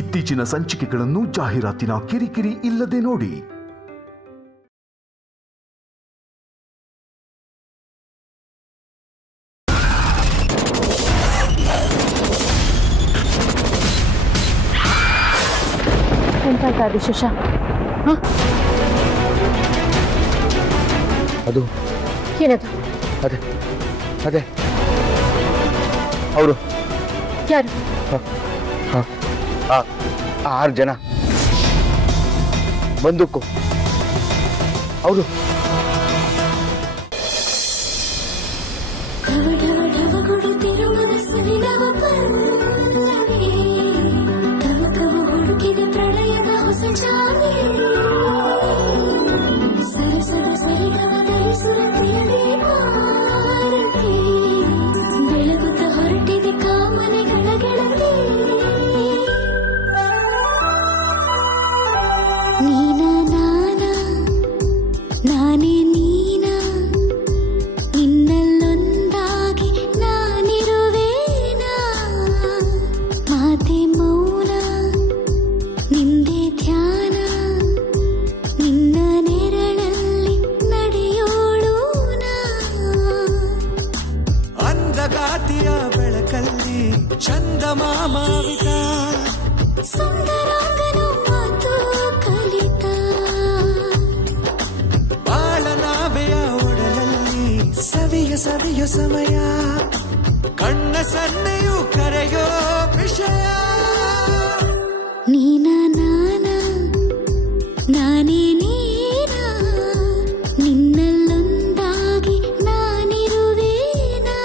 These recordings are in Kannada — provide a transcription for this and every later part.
ಇತ್ತೀಚಿನ ಸಂಚಿಕೆಗಳನ್ನು ಜಾಹೀರಾತಿನ ಕಿರಿಕಿರಿ ಇಲ್ಲದೆ ನೋಡಿ. ಎಂತಾಯ್ತಾ ಆದಿಶೇಷ? ಅದು ಏನದು? ಅದೇ ಅದೇ ಅವರು ಯಾರು? 6 ಜನ ಬಂದೂಕು ಅವರು. ಸವಿಯ ಸಮಯ ಕಣ್ಣ ಸನ್ನೆಯು ಕರೆಯೋ ವಿಷಯ ನೀನ ನಾನ ನಾನೇ ನೀನ ನಿನ್ನಲ್ಲೊಂದಾಗಿ ನಾನಿರುವೇನಾ.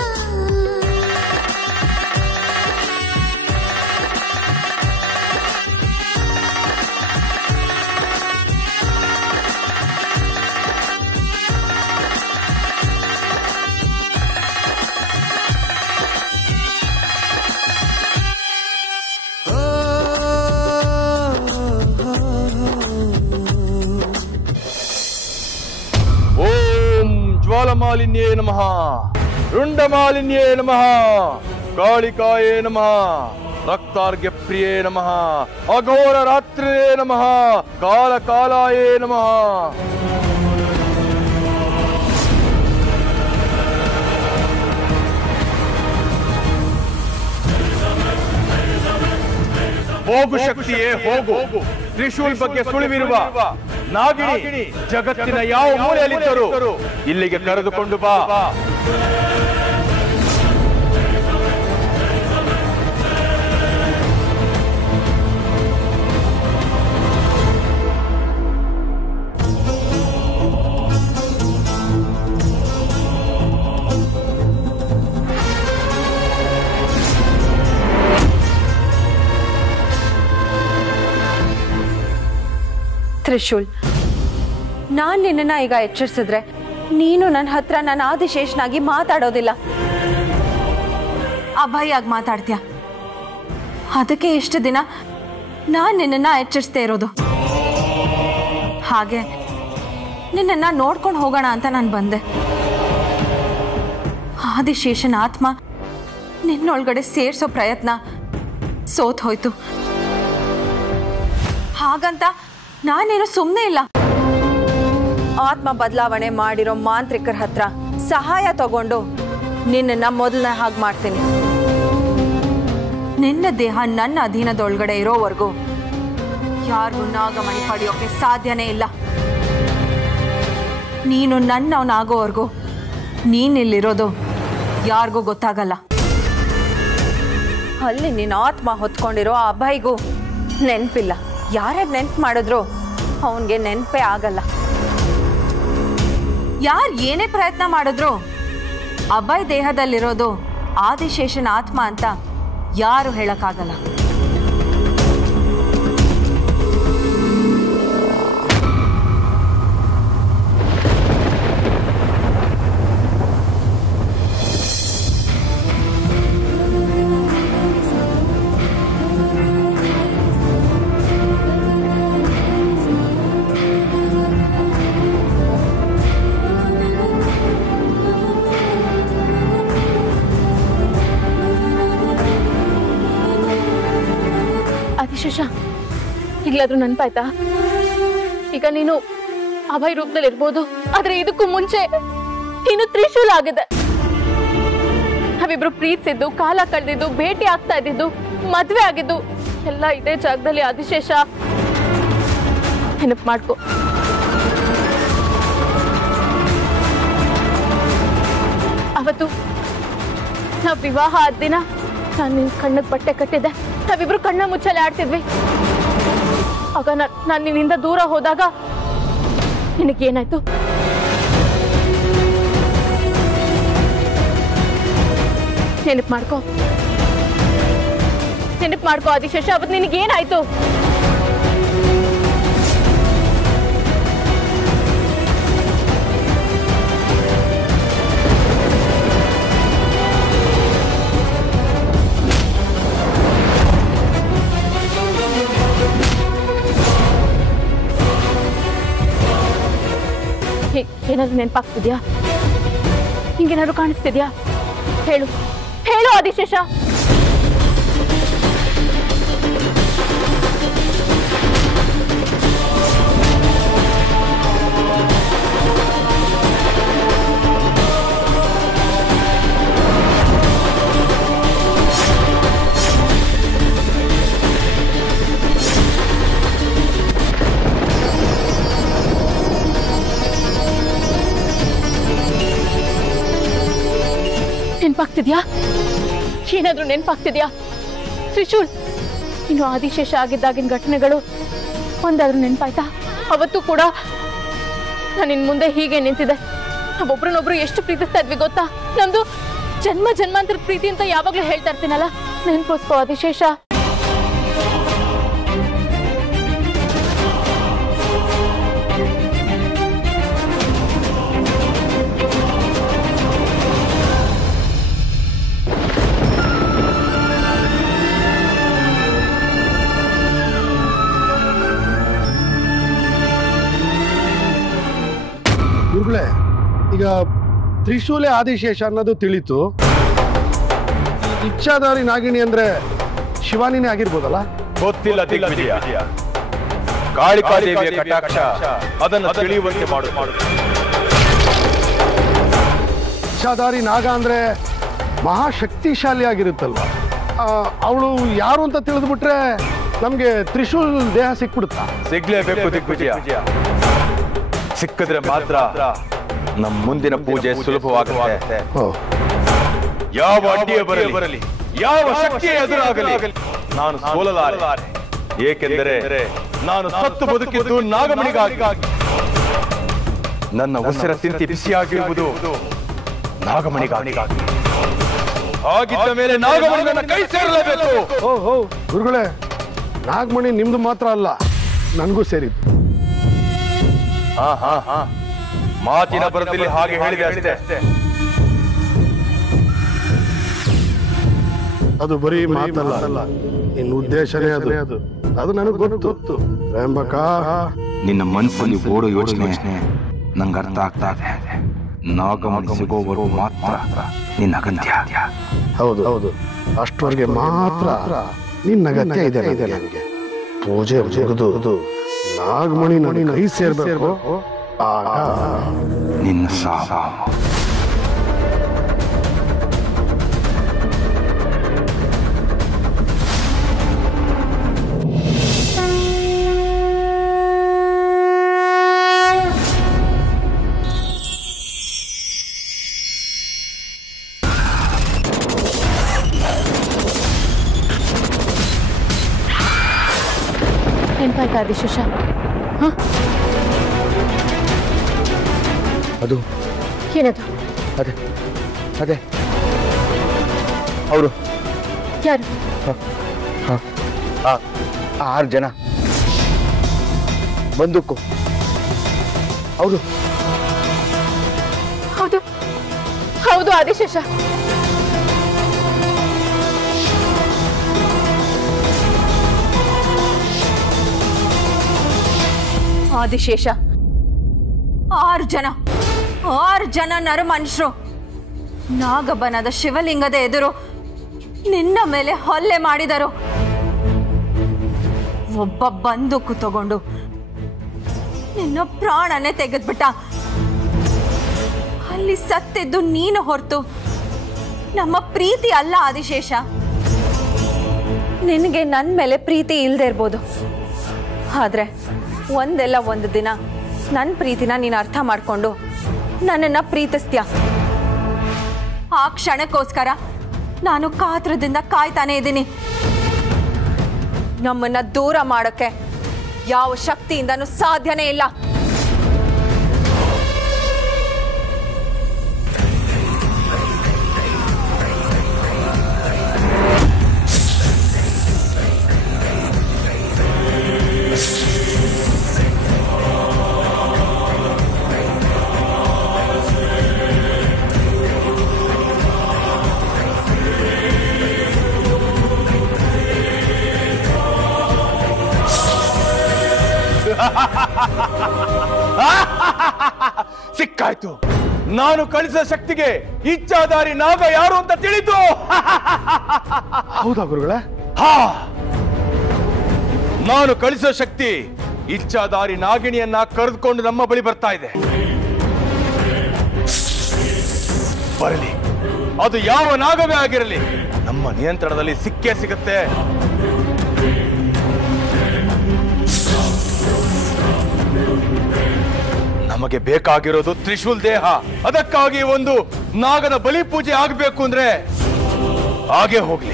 ज्वालमालिन्ये नमः, रुंडमालिन्ये नमः, कालिकाये नमः, रक्तार्घ्य प्रिये नमः, अघोर रात्रिये नमः, कालकालाये नमः. ಹೋಗು ಶಕ್ತಿಯೇ ಹೋಗು. ತ್ರಿಶೂಲ್ ಬಗ್ಗೆ ಸುಳಿವಿರುವ ನಾಗಿಣಿ ಜಗತ್ತಿನ ಯಾವ ಮೂಲೆಯಲ್ಲಿದ್ದರೂ ಇಲ್ಲಿಗೆ ಕರೆದುಕೊಂಡು ಬಾ. ತ್ರಿಶೂಲ್, ನಾನ್ ನಿನ್ನ ಈಗ ಎಚ್ಚರಿಸಿದ್ರೆ ನೀನು ನನ್ನ ಹತ್ರ ನನ್ನ ಆದಿಶೇಷನಾಗಿ ಮಾತಾಡೋದಿಲ್ಲ, ಅಭಯಾಗಿ ಮಾತಾಡ್ತೀಯ. ಅದಕ್ಕೆ ಎಷ್ಟು ದಿನ ನಾನ್ ನಿನ್ನ ಎಚ್ಚರಿಸ್ತೇ ಇರೋದು. ಹಾಗೆ ನಿನ್ನ ನೋಡ್ಕೊಂಡು ಹೋಗೋಣ ಅಂತ ನಾನು ಬಂದೆ. ಆದಿಶೇಷನ ಆತ್ಮ ನಿನ್ನೊಳಗಡೆ ಸೇರಿಸೋ ಪ್ರಯತ್ನ ಸೋತ್ ಹೋಯ್ತು. ಹಾಗಂತ ನಾನೇನು ಸುಮ್ಮನೆ ಇಲ್ಲ. ಆತ್ಮ ಬದಲಾವಣೆ ಮಾಡಿರೋ ಮಾಂತ್ರಿಕರ ಹತ್ರ ಸಹಾಯ ತಗೊಂಡು ನಿನ್ನ ಮೊದಲನೇ ಹಾಗೆ ಮಾಡ್ತೀನಿ. ನಿನ್ನ ದೇಹ ನನ್ನ ಅಧೀನದೊಳಗಡೆ ಇರೋವರೆಗೂ ಯಾರಿಗೂ ನಾಗಮಣಿ ಪಡೆಯೋಕೆ ಸಾಧ್ಯನೇ ಇಲ್ಲ. ನೀನು ನನ್ನವನಾಗೋವರೆಗೂ ನೀನಿಲ್ಲಿರೋದು ಯಾರಿಗೂ ಗೊತ್ತಾಗಲ್ಲ. ಅಲ್ಲಿ ನಿನ್ನ ಆತ್ಮ ಹೊತ್ಕೊಂಡಿರೋ ಆ ಅಭಯ್ಗೂ ನೆನಪಿಲ್ಲ. ಯಾರ್ಯಾರು ನೆನ್ಪು ಮಾಡಿದ್ರು ಅವನಿಗೆ ನೆನಪೇ ಆಗಲ್ಲ. ಯಾರು ಏನೇ ಪ್ರಯತ್ನ ಮಾಡಿದ್ರು ಅಭಯ್ ದೇಹದಲ್ಲಿರೋದು ಆದಿಶೇಷನ ಆತ್ಮ ಅಂತ ಯಾರು ಹೇಳಕ್ಕಾಗಲ್ಲ. ಆದಿಶೇಷ ಈಗಲಾದ್ರೂ ನೆನಪಾಯ್ತಾ? ಈಗ ನೀನು ಅಭಯ ರೂಪದಲ್ಲಿ ಇರ್ಬೋದು, ಆದ್ರೆ ಇದಕ್ಕೂ ಮುಂಚೆ ನೀನು ತ್ರಿಶೂಲ ಆಗಿದೆ. ನಾವಿಬ್ರು ಪ್ರೀತಿಸಿದ್ದು, ಕಾಲ ಕಳೆದಿದ್ದು, ಭೇಟಿ ಆಗ್ತಾ ಇದ್ದಿದ್ದು, ಮದ್ವೆ ಆಗಿದ್ದು ಎಲ್ಲ ಇದೇ ಜಾಗದಲ್ಲಿ. ಆದಿಶೇಷ ನೆನಪು ಮಾಡ್ಕೊ. ಅವತ್ತು ನಾವ್ ವಿವಾಹ ಆದ ದಿನ ನಾನು ನಿನ್ ಕಣ್ಣಿಗೆ ಬಟ್ಟೆ ಕಟ್ಟಿದ್ದೆ. ನಾವಿಬ್ರು ಕಣ್ಣ ಮುಚ್ಚಲೆ ಆಡ್ತಿದ್ವಿ. ಆಗ ನಾನು ನಿನ್ನಿಂದ ದೂರ ಹೋದಾಗ ನಿನಗೇನಾಯ್ತು? ನೆನಪು ಮಾಡ್ಕೋ, ನೆನಪು ಮಾಡ್ಕೋ ಆದಿಶೇಷ. ಅವತ್ತು ನಿನಗೇನಾಯ್ತು? ಏನಾದ್ರು ನೆನಪಾಗ್ತಿದ್ಯಾ? ಹಿಂಗೇನಾದ್ರು ಕಾಣಿಸ್ತಿದ್ಯಾ? ಹೇಳು ಹೇಳು ಆದಿಶೇಷ. ನೆನಪಾಗ್ತಿದ್ಯಾ? ಏನಾದ್ರೂ ನೆನಪಾಗ್ತಿದ್ಯಾ? ತ್ರಿಶೂಲ್, ಇನ್ನು ಆದಿಶೇಷ ಆಗಿದ್ದಾಗಿನ ಘಟನೆಗಳು ಒಂದಾದ್ರೂ ನೆನಪಾಯ್ತಾ? ಅವತ್ತು ಕೂಡ ನಾನು ನಿನ್ ಮುಂದೆ ಹೀಗೆ ನಿಂತಿದ್ದೆ. ನಾವೊಬ್ರನ್ನೊಬ್ರು ಎಷ್ಟು ಪ್ರೀತಿಸ್ತಾ ಇದ್ವಿ ಗೊತ್ತಾ? ನಮ್ದು ಜನ್ಮ ಜನ್ಮಾಂತರ ಪ್ರೀತಿ ಅಂತ ಯಾವಾಗ್ಲೂ ಹೇಳ್ತಾ ಇರ್ತೀನಲ್ಲ, ನೆನ್ಪೋಸ್ಕೋ ಆದಿಶೇಷ. ಗುರುಗಳೇ, ಈಗ ತ್ರಿಶೂಲೆ ಆದಿಶೇಷ ಅನ್ನೋದು ತಿಳಿತು. ಇಚ್ಛಾಧಾರಿ ನಾಗಿಣಿ ಅಂದ್ರೆ ಶಿವಾನಿನೇ ಆಗಿರ್ಬೋದಲ್ಲ? ಗೊತ್ತಿಲ್ಲ ದಿಗ್ವಿಜಯ. ಕಾಳಿಕಾದೇವಿಯ ಕಟಾಕ್ಷ ಅದನ್ನು ತಿಳಿಯುವಂತೆ ಮಾಡು. ಇಚ್ಛಾಧಾರಿ ನಾಗ ಅಂದ್ರೆ ಮಹಾಶಕ್ತಿಶಾಲಿ ಆಗಿರುತ್ತಲ್ವ? ಅವಳು ಯಾರು ಅಂತ ತಿಳಿದ್ಬಿಟ್ರೆ ನಮ್ಗೆ ತ್ರಿಶೂಲ್ ದೇಹ ಸಿಕ್ಬಿಡುತ್ತಾ? ಸಿಗ್ಲೇಬೇಕು ದಿಗ್ವಿಜಯ. ಸಿಕ್ಕಿದ್ರೆ ಮಾತ್ರ ನಮ್ಮ ಮುಂದಿನ ಪೂಜೆ ಸುಲಭವಾಗುತ್ತೆ. ಯಾವ ಅಡ್ಡಿಯೇ ಬರಲಿ, ಯಾವ ಶಕ್ತಿಯೇ ಎದುರಾಗಲಿ, ನಾನು ಸೋಲಲಾರೆ. ಏಕೆಂದರೆ ನಾನು ಸತ್ತು ಬದುಕಿದ್ದು ನಾಗಮಣಿಗಾಗಿ. ನನ್ನ ಉಸಿರ ತಿಂತಿ ಬಿಸಿಯಾಗಿರುವುದು ನಾಗಮಣಿಗಾಗಿ. ಆಗಿದ್ದ ಮೇಲೆ ನಾಗಮಣಿ ನನ್ನ ಕೈ ಸೇರಲೇಬೇಕು. ಓಹೋ ಗುರುಗಳೇ, ನಾಗಮಣಿ ನಿಮ್ದು ಮಾತ್ರ ಅಲ್ಲ, ನನಗೂ ಸೇರಿದ್ದು. ಮಾತಿನ ಬರದಲ್ಲಿ ಹಾಗೆ ಹೇಳಿದೆ ಅಷ್ಟೇ. ಅದು ಬರೀ ಮಾತಲ್ಲ, ನಿನ್ನ ಉದ್ದೇಶನೇ ಅದು ನನಗೆ ಗೊತ್ತು. ತ್ರ್ಯಂಬಕ, ನಿನ್ನ ಮನಸ್ಸಲ್ಲಿ ಓಡೋ ಯೋಚನೆ ನಂಗೆ ಅರ್ಥ ಆಗ್ತಾ ಇದೆ. ನಾಗಮಣಿ ಸಿಗೋವರೆಗೂ ಮಾತ್ರ ನಿನ್ನ ಅಗತ್ಯ. ಹೌದು, ಅಷ್ಟವರೆಗೆ ಮಾತ್ರ ನಿನ್ನ ಅಗತ್ಯ ಇದೆ ನನಗೆ. ಪೂಜೆ ಮುಗಿದು ನಾಗಮಣಿ ನನ್ನ ಕೈ ಸೇರ್ಬೇಕು. ನಿನ್ನ ಸಾವು ನೆನಪಾಯ್ತಾ ಆದಿಶೇಷ? ಅದು ಏನದು? ಅದೇ ಅದೇ ಅವರು ಯಾರು? 6 ಜನ ಬಂದೂಕು. ಅವರು ಹೌದು ಹೌದು ಆದಿಶೇಷ. ಆದಿಶೇಷ, 6 ಜನ ನರ ಮನುಷ್ಯರು ನಾಗಬನದ ಶಿವಲಿಂಗದ ಎದುರು ನಿನ್ನ ಮೇಲೆ ಹಲ್ಲೆ ಮಾಡಿದರು. ಒಬ್ಬ ಬಂದೂಕು ತಗೊಂಡು ನಿನ್ನ ಪ್ರಾಣನೇ ತೆಗೆದ್ಬಿಟ್ಟ. ಅಲ್ಲಿ ಸತ್ತಿದ್ದು ನೀನು ಹೊರತು ನಮ್ಮ ಪ್ರೀತಿ ಅಲ್ಲ ಆದಿಶೇಷ. ನಿನಗೆ ನನ್ನ ಮೇಲೆ ಪ್ರೀತಿ ಇಲ್ಲದೆ ಇರ್ಬೋದು, ಆದ್ರೆ ಒಂದೆಲ್ಲ ಒಂದು ದಿನ ನನ್ನ ಪ್ರೀತಿನ ನೀನು ಅರ್ಥ ಮಾಡ್ಕೊಂಡು ನನ್ನನ್ನು ಪ್ರೀತಿಸ್ತೀಯ. ಆ ಕ್ಷಣಕ್ಕೋಸ್ಕರ ನಾನು ಕಾತರದಿಂದ ಕಾಯ್ತಾನೆ ಇದ್ದೀನಿ. ನಮ್ಮನ್ನ ದೂರ ಮಾಡೋಕ್ಕೆ ಯಾವ ಶಕ್ತಿಯಿಂದನೂ ಸಾಧ್ಯನೇ ಇಲ್ಲ. ಸಿಕ್ಕಾಯ್ತು. ನಾನು ಕಳಿಸಿದ ಶಕ್ತಿಗೆ ಇಚ್ಛಾಧಾರಿ ನಾಗ ಯಾರು ಅಂತ ತಿಳಿದು. ಹೌದಾ ಗುರುಗಳೇ? ಹಾ, ನಾನು ಕಳಿಸೋ ಶಕ್ತಿ ಇಚ್ಛಾಧಾರಿ ನಾಗಿಣಿಯನ್ನ ಕರೆದುಕೊಂಡು ನಮ್ಮ ಬಳಿ ಬರ್ತಾ ಇದೆ. ಬರಲಿ, ಅದು ಯಾವ ನಾಗವೇ ಆಗಿರಲಿ, ನಮ್ಮ ನಿಯಂತ್ರಣದಲ್ಲಿ ಸಿಕ್ಕೇ ಸಿಗುತ್ತೆ. ನಮಗೆ ಬೇಕಾಗಿರೋದು ತ್ರಿಶೂಲ್ ದೇಹ. ಅದಕ್ಕಾಗಿ ಒಂದು ನಾಗನ ಬಲಿ ಪೂಜೆ ಆಗಬೇಕು ಅಂದ್ರೆ ಹಾಗೆ ಹೋಗ್ಲಿ.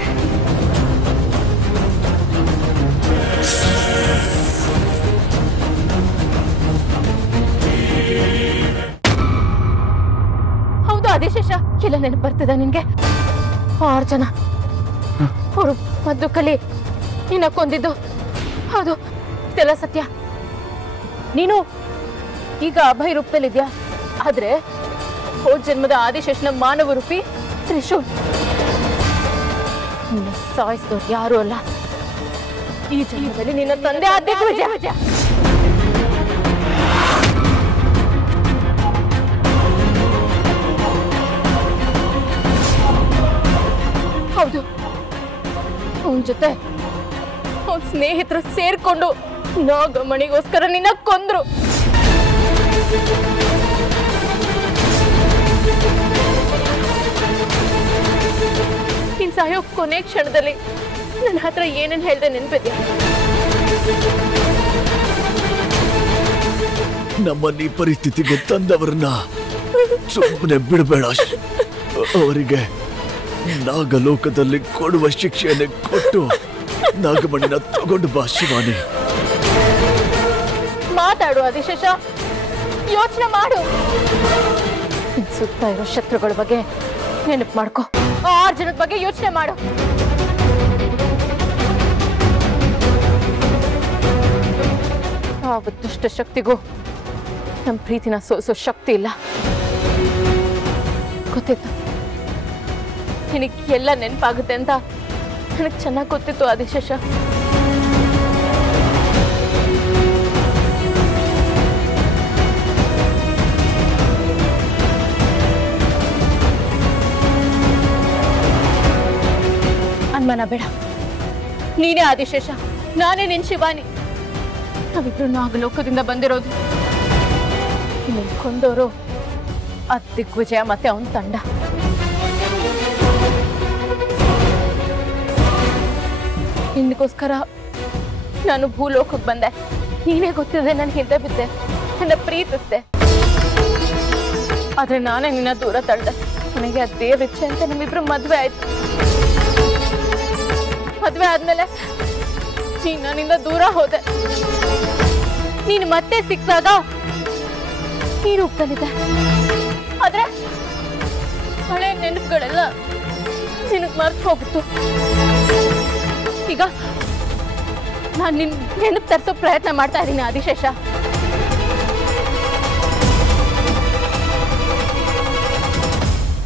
ಹೌದು ಆದಿಶೇಷ, ಎಲ್ಲ ನೆನಪು ಬರ್ತಿದೆ ನಿನ್ಗೆ? 6 ಜನ ಅವರು ಮದ್ದು ಕಲಿ ನಿನ್ನ ಕೊಂದಿದ್ದು ಹೌದು, ಇದೆಲ್ಲ ಸತ್ಯ. ನೀನು ಈಗ ಅಭಯ ರೂಪದಲ್ಲಿದ್ಯಾ, ಆದ್ರೆ ಹೋದ ಜನ್ಮದ ಆದಿಶೇಷನ ಮಾನವ ರೂಪಿ ತ್ರಿಶೂಲ್. ನಿನ್ನ ಸಾಯಿಸಿದವ್ರು ಯಾರು ಅಲ್ಲ, ಈ ಜನ್ಮದಲ್ಲಿ ನಿನ್ನ ತಂದೆ ದಿಗ್ವಿಜಯ. ಹೌದು, ಅವನ ಜೊತೆ ಅವನ ಸ್ನೇಹಿತರು ಸೇರ್ಕೊಂಡು ನಾಗಮಣಿಗೋಸ್ಕರ ನಿನ್ನ ಕೊಂದ್ರು. ನಿನ್ ಸಾಯೋ ಕೊನೆ ಕ್ಷಣದಲ್ಲಿ ನನ್ನ ಹತ್ರ ಏನೇನು ಹೇಳ್ದೆ ನೆನ್ಪಿದ್ಯಾ? ನಮ್ಮನ್ನ ಈ ಪರಿಸ್ಥಿತಿಗೆ ತಂದವರನ್ನ ಸುಮ್ಮನೆ ಬಿಡಬೇಡ. ಅವರಿಗೆ ನಾಗಲೋಕದಲ್ಲಿ ಕೊಡುವ ಶಿಕ್ಷೆಯನ್ನು ಕೊಟ್ಟು ನಾಗಮಣಿನ ತಗೊಂಡು ಬಾ ಶಿವಾನಿ. ಮಾತಾಡು ಆದಿಶೇಷ, ಯೋಚನೆ ಮಾಡು. ಸುತ್ತ ಇರೋ ಶತ್ರುಗಳ ಬಗ್ಗೆ ನೆನಪು ಮಾಡ್ಕೊ. 6 ಜನದ ಬಗ್ಗೆ ಯೋಚನೆ ಮಾಡು. ಯಾವ ದುಷ್ಟ ಶಕ್ತಿಗೂ ನಮ್ಮ ಪ್ರೀತಿನ ಸೋಸೋ ಶಕ್ತಿ ಇಲ್ಲ. ಗೊತ್ತಿತ್ತು ನಿನಗೆ ಎಲ್ಲ ನೆನಪಾಗುತ್ತೆ ಅಂತ ನನಗೆ ಚೆನ್ನಾಗಿ ಗೊತ್ತಿತ್ತು ಆದಿಶೇಷ. ಅನುಮಾನ ಬೇಡ, ನೀನೇ ಆದಿಶೇಷ, ನಾನೇ ನಿನ್ ಶಿವಾನಿ. ನಾವಿಬ್ರು ನಾಗಲೋಕದಿಂದ ಬಂದಿರೋದು. ನಿನ್ನ ಕೊಂದವರು ಆ ದಿಗ್ವಿಜಯ ಮತ್ತೆ ಅವನ ತಂಡ. ನಿನ್ಗೋಸ್ಕರ ನಾನು ಭೂಲೋಕಕ್ಕೆ ಬಂದೆ. ನೀನೇ ಗೊತ್ತಿದೆ ನನ್ನ ಹಿಂದೆ ಬಿದ್ದೆ, ನನ್ನ ಪ್ರೀತಿಸ್ದೆ. ಆದ್ರೆ ನಾನೇ ನಿನ್ನ ದೂರ ತಳ್ದೆ. ನನಗೆ ಆ ದೇವ್ರಿಚ್ಛೆ ಅಂತ ನಮ್ಮಿಬ್ರು ಮದ್ವೆ ಆಯ್ತು. ಮದ್ವೆ ಆದ್ಮೇಲೆ ನೀನ್ ನನ್ನಿಂದ ದೂರ ಹೋದೆ. ನೀನು ಮತ್ತೆ ಸಿಕ್ಕಿದಾಗ ನೀನು ಒಪ್ಕೊಂಡಿದ್ದೆ. ಆದ್ರೆ ಹಳೆ ನೆನಪುಗಳೆಲ್ಲ ನಿನಗ್ ಮರ್ತು ಹೋಗ್ಬಿಟ್ಟು ಈಗ ನಾನು ನಿನ್ ನೆನಪು ತರಿಸೋ ಪ್ರಯತ್ನ ಮಾಡ್ತಾ ಇದ್ದೀನಿ ಆದಿಶೇಷ.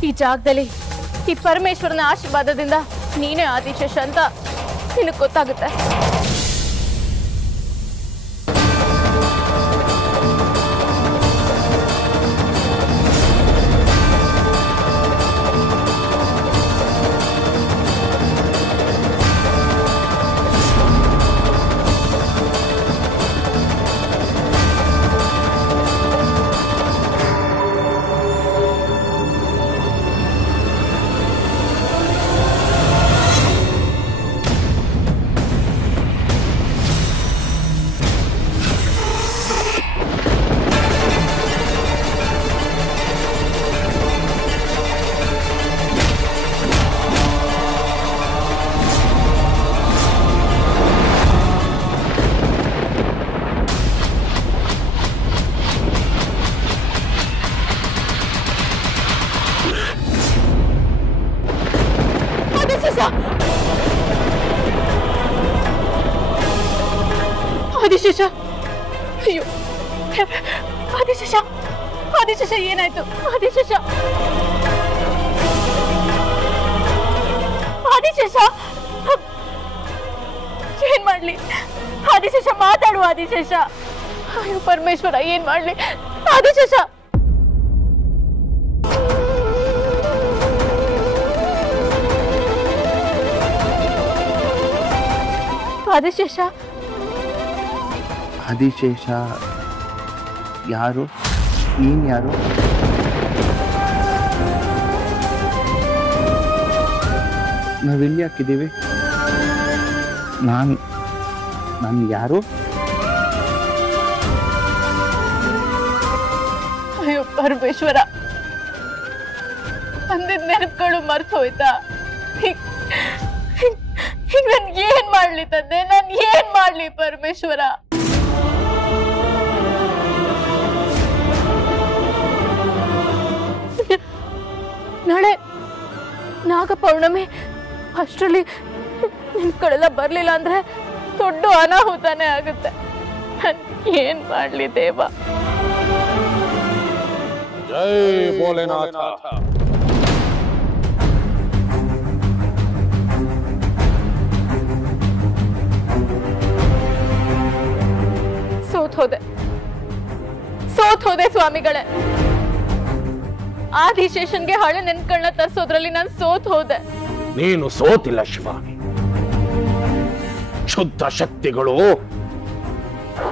ಈ ಜಾಗದಲ್ಲಿ ಈ ಪರಮೇಶ್ವರನ ಆಶೀರ್ವಾದದಿಂದ ನೀನೇ ಆದಿಶೇಷ ಅಂತ ನಿನಗೆ ಗೊತ್ತಾಗುತ್ತೆ. ಆದಿಶೇಷ, ಅಯ್ಯೋ ಆದಿಶೇಷ, ಆದಿಶೇಷ ಏನಾಯ್ತು? ಆದಿಶೇಷ, ಆದಿಶೇಷ ಏನ್ ಮಾಡ್ಲಿ? ಆದಿಶೇಷ ಮಾತಾಡು ಆದಿಶೇಷ. ಅಯ್ಯೋ ಪರಮೇಶ್ವರ, ಏನ್ ಮಾಡ್ಲಿ? ಆದಿಶೇಷ, ಆದಿಶೇಷ, ಆದಿಶೇಷ ಯಾರು? ನೀನ್ ಯಾರು? ನಾವಿಲ್ಲಿ ಹಾಕಿದ್ದೀವಿ. ನಾನು ಯಾರು? ಅಯ್ಯೋ ಪರಮೇಶ್ವರ, ಅಂದಿದ್ ನೆನಪುಗಳು ಮರ್ತು ಹೋಯ್ತಾ? ಈಗ ನನ್ ಏನ್ ಮಾಡ್ಲಿ ತಂದೆ? ನಾನ್ ಏನ್ ಮಾಡ್ಲಿ ಪರಮೇಶ್ವರ? ನಾಳೆ ನಾಗ ಪೌರ್ಣಮಿ, ಅಷ್ಟರಲ್ಲಿ ನೆನಪುಗಳೆಲ್ಲ ಬರ್ಲಿಲ್ಲ ಅಂದ್ರೆ ದೊಡ್ಡ ಅನಾಹುತಾನೆ ಆಗುತ್ತೆ. ನಾನ್ ಏನ್ ಮಾಡ್ಲಿ ದೇವ? ಜೈ ಭೋಲೆನಾಥ. ಸೋತ್ ಹೋದೆ ಸ್ವಾಮಿಗಳೇ. ಆದಿಶೇಷನ್ಗೆ ಹಳೆ ನೆನ್ಪುಗಳನ್ನ ತರಿಸೋದ್ರಲ್ಲಿ ನಾನು ಸೋತ್ ಹೋದೆ. ನೀನು ಸೋತಿಲ್ಲ ಶಿವಾನಿ. ಶುದ್ಧ ಶಕ್ತಿಗಳು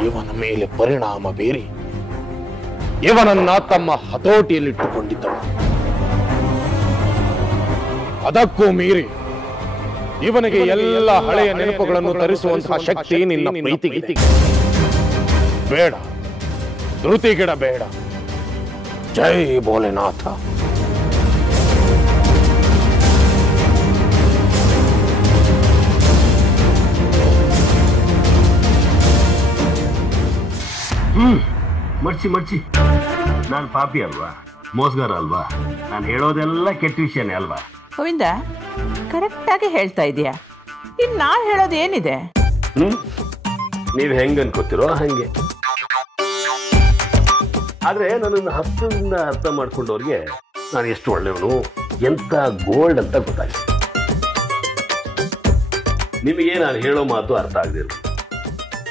ಇವನ ಮೇಲೆ ಪರಿಣಾಮ ಬೀರಿ ಇವನನ್ನ ತಮ್ಮ ಹತೋಟಿಯಲ್ಲಿಟ್ಟುಕೊಂಡಿದ್ದವು. ಅದಕ್ಕೂ ಮೀರಿ ಇವನಿಗೆ ಎಲ್ಲ ಹಳೆಯ ನೆನಪುಗಳನ್ನು ತರಿಸುವಂತಹ ಶಕ್ತಿ ನಿನ್ನ ಪ್ರೀತಿಗೆ. ಬೇಡ, ಧೃತಿಗಿಡ ಬೇಡ. ಜೈ ಭೋಲೆನಾಥ. ಮರ್ಚಿ ನಾನು ಪಾಪಿ ಅಲ್ವಾ, ಮೋಸಗಾರ ಅಲ್ವಾ? ನಾನು ಹೇಳೋದೆಲ್ಲ ಕೆಟ್ಟ ವಿಷಯನೇ ಅಲ್ವಾ? ಗೋವಿಂದ, ಕರೆಕ್ಟಾಗಿ ಹೇಳ್ತಾ ಇದೀಯಾ. ಇನ್ನು ನಾನು ಹೇಳೋದು ಏನಿದೆ? ನೀವು ಹೆಂಗೆ ಅನ್ಕೋತಿರೋ ಹಂಗೆ. ಆದ್ರೆ ನನ್ನನ್ನು ಹಸ್ತದಿಂದ ಅರ್ಥ ಮಾಡ್ಕೊಂಡವ್ರಿಗೆ ನಾನು ಎಷ್ಟು ಒಳ್ಳೆಯವನು, ಎಂತ ಗೋಲ್ಡ್ ಅಂತ ಗೊತ್ತಾಗಿದೆ. ನಿಮಗೆ ನಾನು ಹೇಳೋ ಮಾತು ಅರ್ಥ ಆಗದಿರ್ಬೋದು,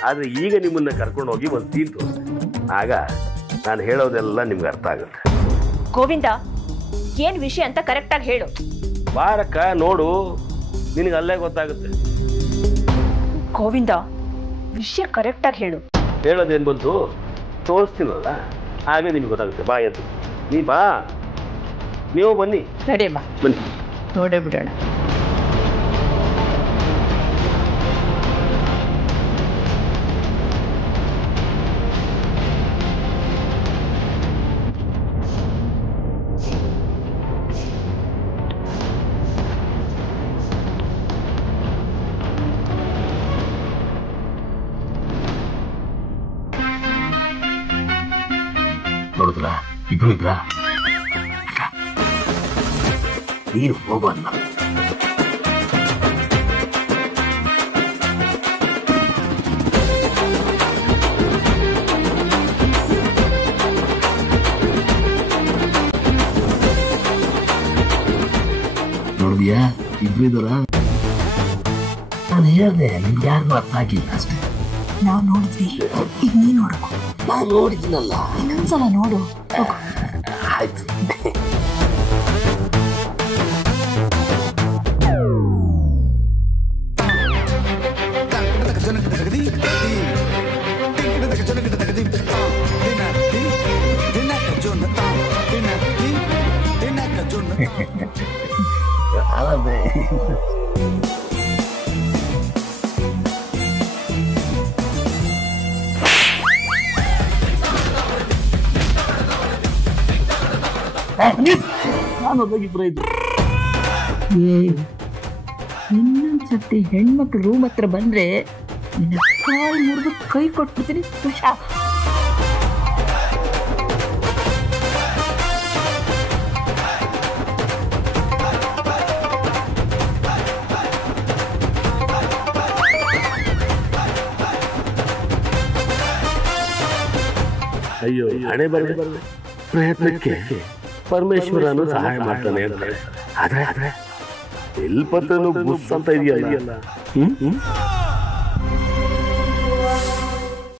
ಆದ್ರೆ ಈಗ ನಿಮ್ಮನ್ನ ಕರ್ಕೊಂಡು ಹೋಗಿ ಒಂದು ಸೀನ್ ತೋರಿಸ್ತೀನಿ. ಆಗ ನಾನು ಹೇಳೋದೆಲ್ಲ ನಿಮ್ಗೆ ಅರ್ಥ ಆಗುತ್ತೆ. ಗೋವಿಂದ, ಏನ್ ವಿಷಯ ಅಂತ ಕರೆಕ್ಟಾಗಿ ಹೇಳು. ಬಾರಕ್ಕ, ನೋಡು, ನಿನಗೆ ಅಲ್ಲೇ ಗೊತ್ತಾಗುತ್ತೆ. ಗೋವಿಂದ, ವಿಷಯ ಕರೆಕ್ಟಾಗಿ ಹೇಳು. ಹೇಳೋದೇನು ಬಂತು, ತೋರಿಸ್ತೀನಲ್ಲ, ಆಗಲೇ ನಿಮ್ಗೆ ಗೊತ್ತಾಗುತ್ತೆ. ಬಾ ಎದ್ದು, ನೀ ಬಾ, ನೀವು ಬನ್ನಿ. ನಡಿಯಮ್ಮ, ಬನ್ನಿ, ನೋಡೇ ಬಿಡೋಣ. ನೋಡಿದ್ರ, ಇಬ್ರು ಇದ್ರ, ನೀನು ಹೋಗೋಲ್ಲ. ನೋಡಿದ್ಯಾ, ಇಬ್ರು ಇದ್ದಾರ? ನಾನು ಹೇಳ್ದೆ, ನಿಮ್ಗೆ ಯಾರಿಗೂ ಅರ್ಥ ಆಗಿಲ್ಲ ಅಷ್ಟೇ. ನಾವು ನೋಡಿದ್ವಿ, ಈಗ ನೀ ನೋಡಕು. ನಾನು ನೋಡಿದ್ದೀನಲ್ಲ, ಇನ್ನೊಂದ್ಸಲ ನೋಡು. ಆಯ್ತು. ಇನ್ನೊಂದ್ಸತಿ ಹೆಣ್ಮಕ್ಳು ರೂಮ್ ಹತ್ರ ಬಂದ್ರೆ ನಿನ್ನ ಕಾಲು ಮುರಿದು ಕೈ ಕೊಟ್ಬಿಡ್ತೀನಿ. ತುಷಾ, ಅಯ್ಯೋ ಹಣೆ ಬರದೆ ಪ್ರಯತ್ನಕ್ಕೆ ಪರಮೇಶ್ವರನು ಸಹಾಯ ಮಾಡ್ತಾನೆ ಅಂತ ಆದ್ರೆ ಬಿಲ್ಪತ್ರನು ಬುಸ್ ಅಂತ ಇದೆಯಲ್ಲ